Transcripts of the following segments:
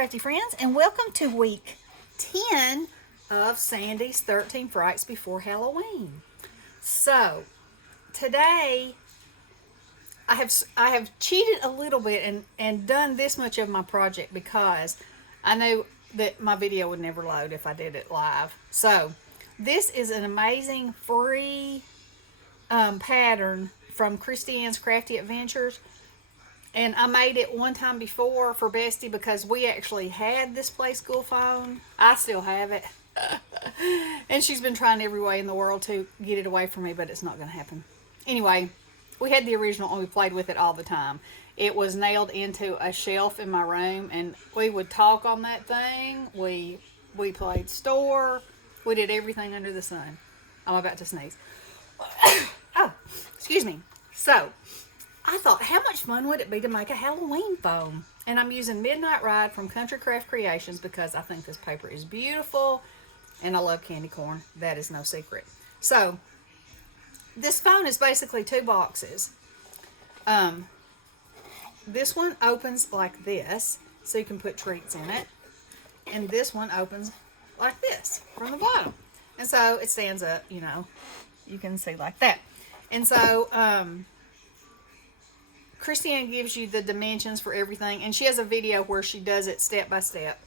crafty friends, and welcome to week 10 of Sandy's 13 Frights Before Halloween. So, today I have cheated a little bit and done this much of my project because I knew that my video would never load if I did it live. So, this is an amazing free pattern from Kristianne's Crafty Adventures. And I made it one time before for Bestie because we actually had this play school phone. I still have it. And she's been trying every way in the world to get it away from me, but it's not going to happen. Anyway, we had the original and we played with it all the time. It was nailed into a shelf in my room, and we would talk on that thing. We played store. We did everything under the sun. I'm about to sneeze. Oh, excuse me. So, I thought, how much fun would it be to make a Halloween phone? And I'm using Midnight Ride from Country Craft Creations because I think this paper is beautiful and I love candy corn. That is no secret. So, this phone is basically two boxes. This one opens like this, so you can put treats in it. And this one opens like this from the bottom. And so it stands up, you can see like that. And so, Kristianne gives you the dimensions for everything, and she has a video where she does it step by step.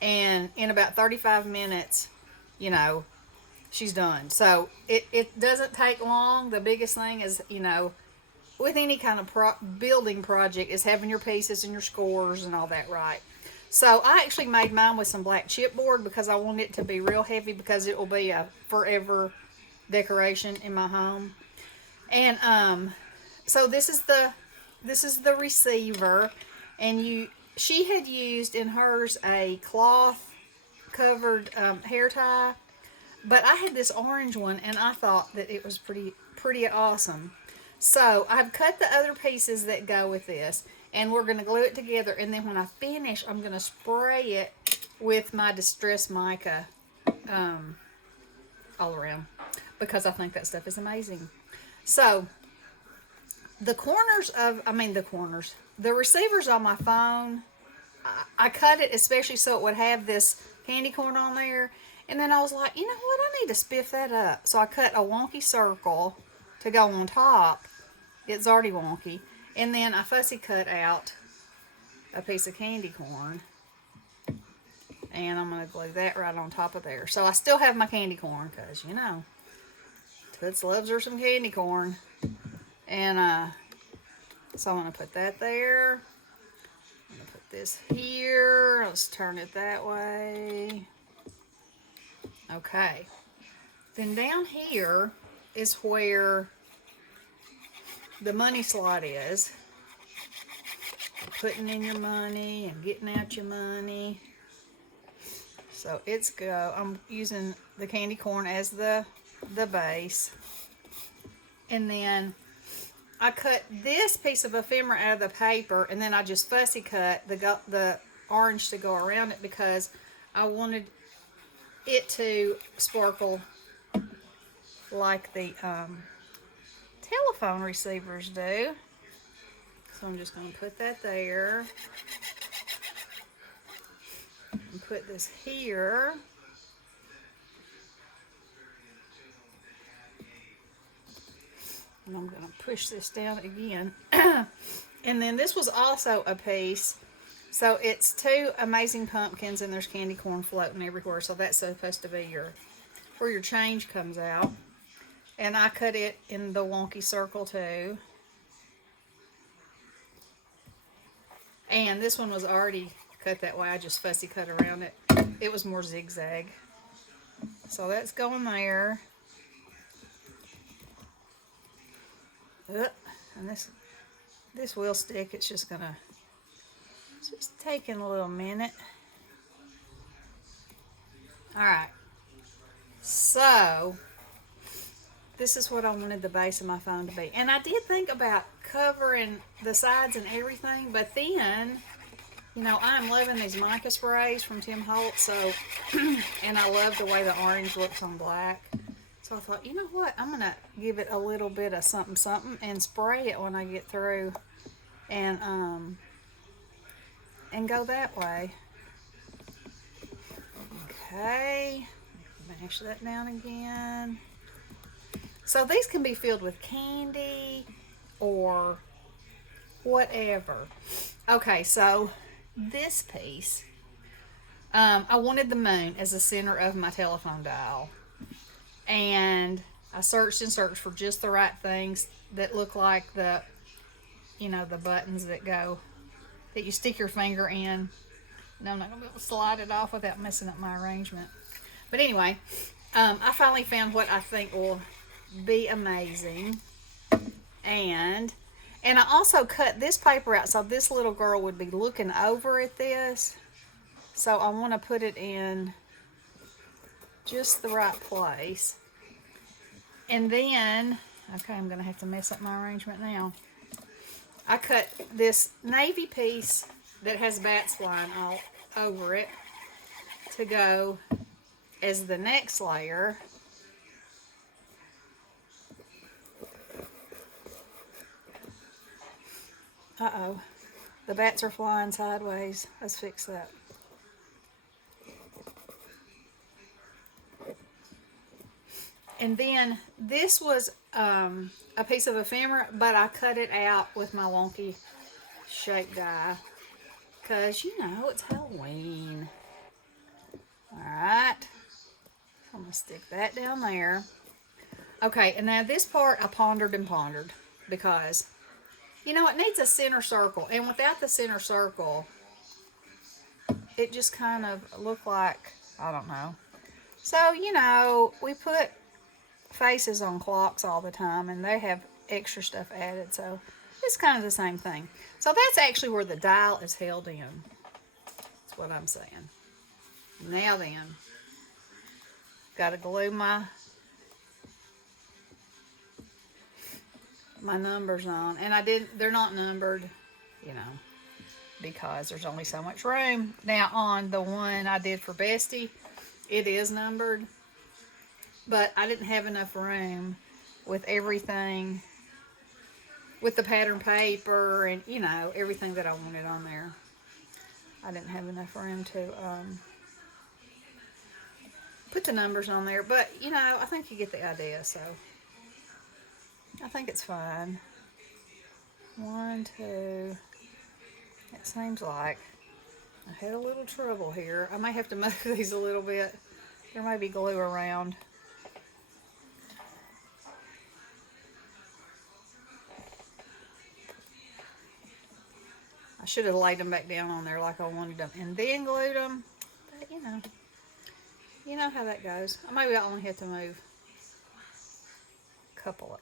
And in about 35 minutes, she's done. So it doesn't take long. The biggest thing is, with any kind of building project is having your pieces and your scores and all that right. So I actually made mine with some black chipboard because I want it to be real heavy because it will be a forever decoration in my home. And so this is the receiver, and she had used in hers a cloth covered hair tie, but I had this orange one and I thought that it was pretty awesome. So I've cut the other pieces that go with this, and we're going to glue it together, and then when I finish I'm going to spray it with my distress mica all around because I think that stuff is amazing. So the receivers on my phone, I cut it especially so it would have this candy corn on there. And then I was like, you know what? I need to spiff that up. So I cut a wonky circle to go on top. It's already wonky. And then I fussy cut out a piece of candy corn. And I'm going to glue that right on top of there. So I still have my candy corn because, Toots loves her some candy corn. And so I'm going to put that there. I'm going to put this here. Let's turn it that way. Okay. Then down here is where the money slot is. Putting in your money and getting out your money. So I'm using the candy corn as the base. And then I cut this piece of ephemera out of the paper, and then I just fussy cut the orange to go around it because I wanted it to sparkle like the telephone receivers do. So I'm just going to put that there and put this here. And I'm going to push this down again. And then this was also a piece. So it's two amazing pumpkins, and there's candy corn floating everywhere. So that's supposed to be where your change comes out. And I cut it in the wonky circle too. And this one was already cut that way. I just fussy cut around it. It was more zigzag. So that's going there. And this will stick. It's just taking a little minute. Alright, so this is what I wanted the base of my phone to be. And I did think about covering the sides and everything, but then, I'm loving these mica sprays from Tim Holtz, so, and I love the way the orange looks on black. So I thought, you know what, I'm going to give it a little bit of something and spray it when I get through and go that way. Okay, mash that down again. So these can be filled with candy or whatever. Okay, so this piece, I wanted the moon as the center of my telephone dial. And I searched and searched for just the right things that look like the, the buttons that go, that you stick your finger in. No, I'm not going to be able to slide it off without messing up my arrangement. But anyway, I finally found what I think will be amazing. And I also cut this paper out so this little girl would be looking over at this. So I want to put it in just the right place. And then, okay, I'm going to have to mess up my arrangement now. I cut this navy piece that has bats flying all over it to go as the next layer. Uh-oh, the bats are flying sideways. Let's fix that. And then this was a piece of ephemera, but I cut it out with my wonky shape die. Because, it's Halloween. Alright. I'm going to stick that down there. Okay, and now this part I pondered and pondered. Because, it needs a center circle. And without the center circle, it just kind of looked like, I don't know. So, we put faces on clocks all the time, and they have extra stuff added, so it's kind of the same thing. So that's actually where the dial is held in. That's what I'm saying. Now then, got to glue my numbers on, and they're not numbered, because there's only so much room. Now on the one I did for Bestie, it is numbered. But I didn't have enough room with everything, with the pattern paper and, everything that I wanted on there. I didn't have enough room to put the numbers on there. But, I think you get the idea, so I think it's fine. 1, 2. It seems like I had a little trouble here. I may have to move these a little bit. There may be glue around. I should have laid them back down on there like I wanted them and then glued them. But, you know how that goes. Maybe I only have to move a couple of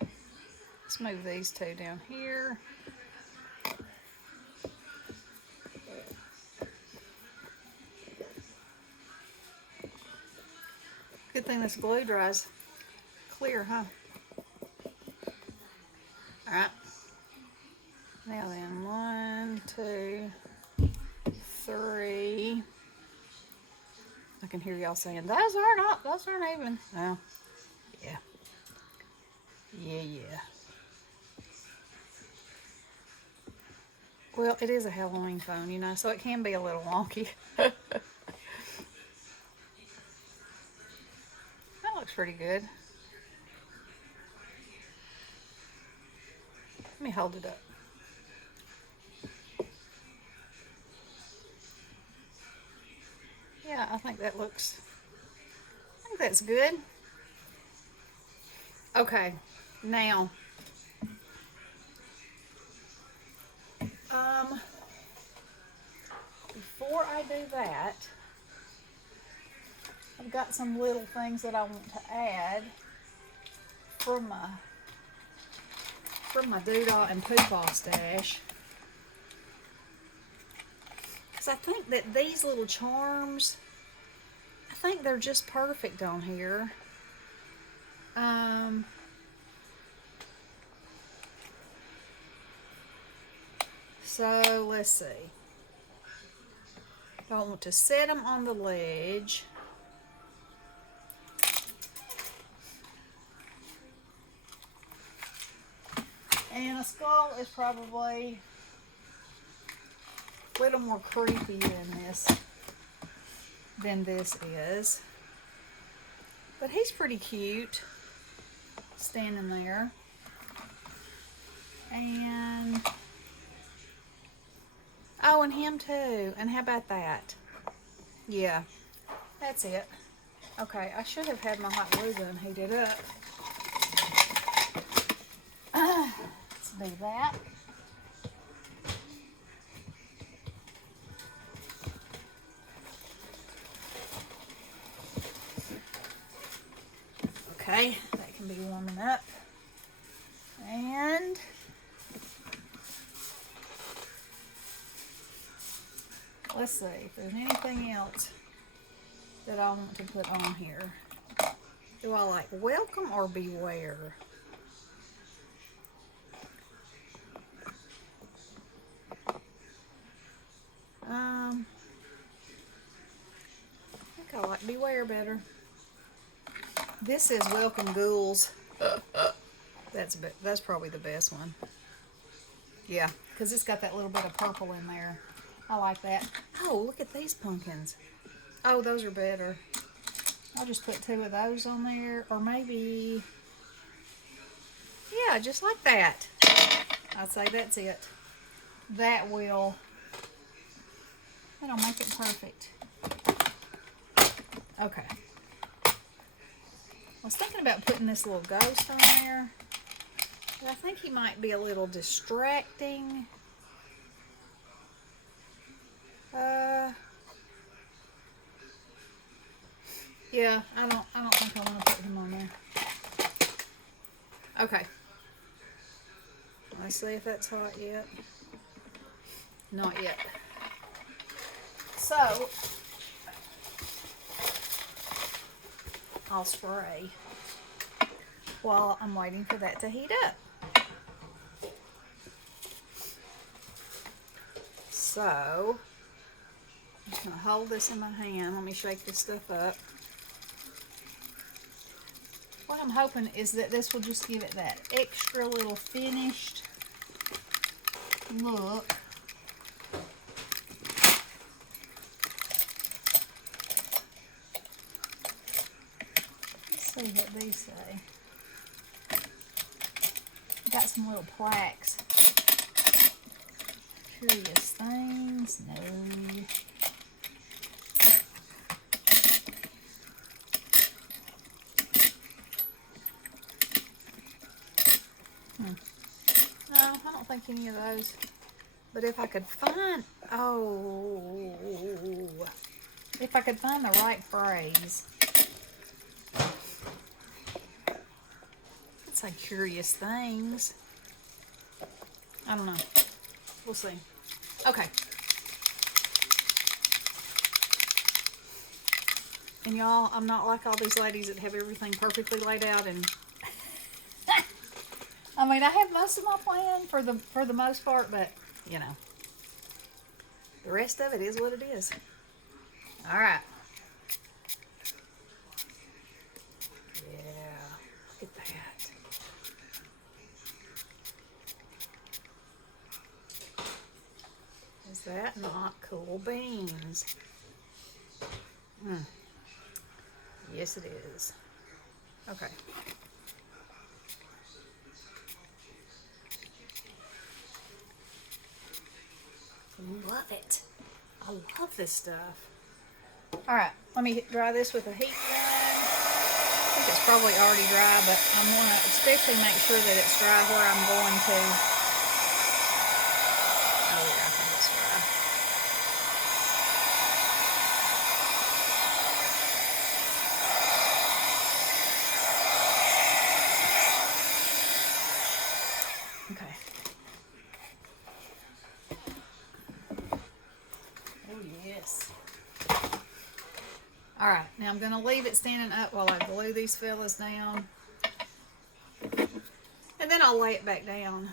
them. Let's move these two down here. Good thing this glue dries clear, huh? Alright. Now then, 1, 2, 3. I can hear y'all saying, those aren't even. Well, yeah. Yeah. Well, it is a Halloween phone, so it can be a little wonky. That looks pretty good. Let me hold it up. Yeah, I think that's good. Okay, now, before I do that, I've got some little things that I want to add from my Doodah and Poopaw stash. Because I think that these little charms, I think they're just perfect on here. So let's see. I want to set them on the ledge. And a skull is probably a little more creepy than this. than this is. But he's pretty cute, standing there. And, oh, and him too. And how about that? Yeah, that's it. Okay, I should have had my hot glue gun heated up. Let's do that. Okay, that can be warming up. And let's see if there's anything else that I want to put on here. Do I like welcome or beware? I think I like beware better. This is welcome ghouls. That's probably the best one. Yeah, because it's got that little bit of purple in there. I like that. Oh, look at these pumpkins. Oh, those are better. I'll just put 2 of those on there, or maybe, yeah, just like that. I'd say that's it. That'll make it perfect. Okay. I was thinking about putting this little ghost on there, but I think he might be a little distracting. Yeah, I don't think I want to put him on there. Okay. Let's see if that's hot yet. Not yet. So, I'll spray while I'm waiting for that to heat up. So, I'm just going to hold this in my hand. Let me shake this stuff up. What I'm hoping is that this will just give it that extra little finished look. Let's see what these say. Got some little plaques. Curious things. No. No, I don't think any of those. But if I could find, if I could find the right phrase. It's like curious things. I don't know. We'll see. Okay. And y'all, I'm not like all these ladies that have everything perfectly laid out, and I mean, I have most of my plan for the most part, but you know, the rest of it is what it is. All right. Yeah, look at that. Is that not cool beans? Yes, it is. Okay. Love it. I love this stuff. All right, let me dry this with a heat gun. I think it's probably already dry, but I'm going to especially make sure that it's dry where I'm going to. Oh yeah, I think it's dry. Okay. Oh yes. All right, now I'm going to leave it standing up while I glue these fellas down. And then I'll lay it back down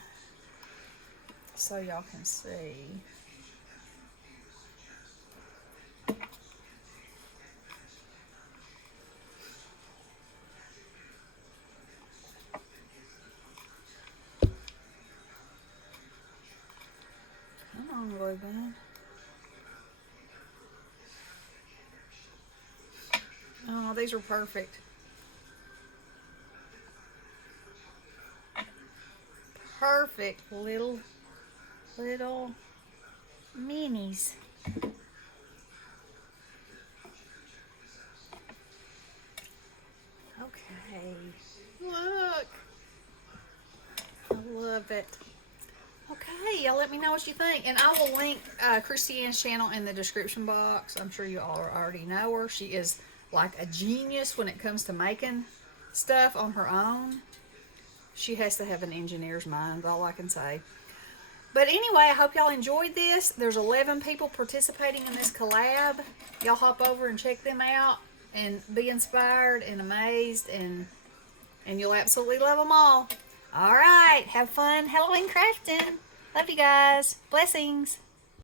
so y'all can see. Come on, glue gun. Oh, these are perfect. Perfect little minis. Okay. Look. I love it. Okay, y'all let me know what you think. And I will link Kristianne's channel in the description box. I'm sure you all already know her. She is like a genius when it comes to making stuff on her own. She has to have an engineer's mind, all I can say. But anyway, I hope y'all enjoyed this. There's 11 people participating in this collab. Y'all hop over and check them out and be inspired and amazed, and you'll absolutely love them all. All right, have fun Halloween crafting. Love you guys. Blessings.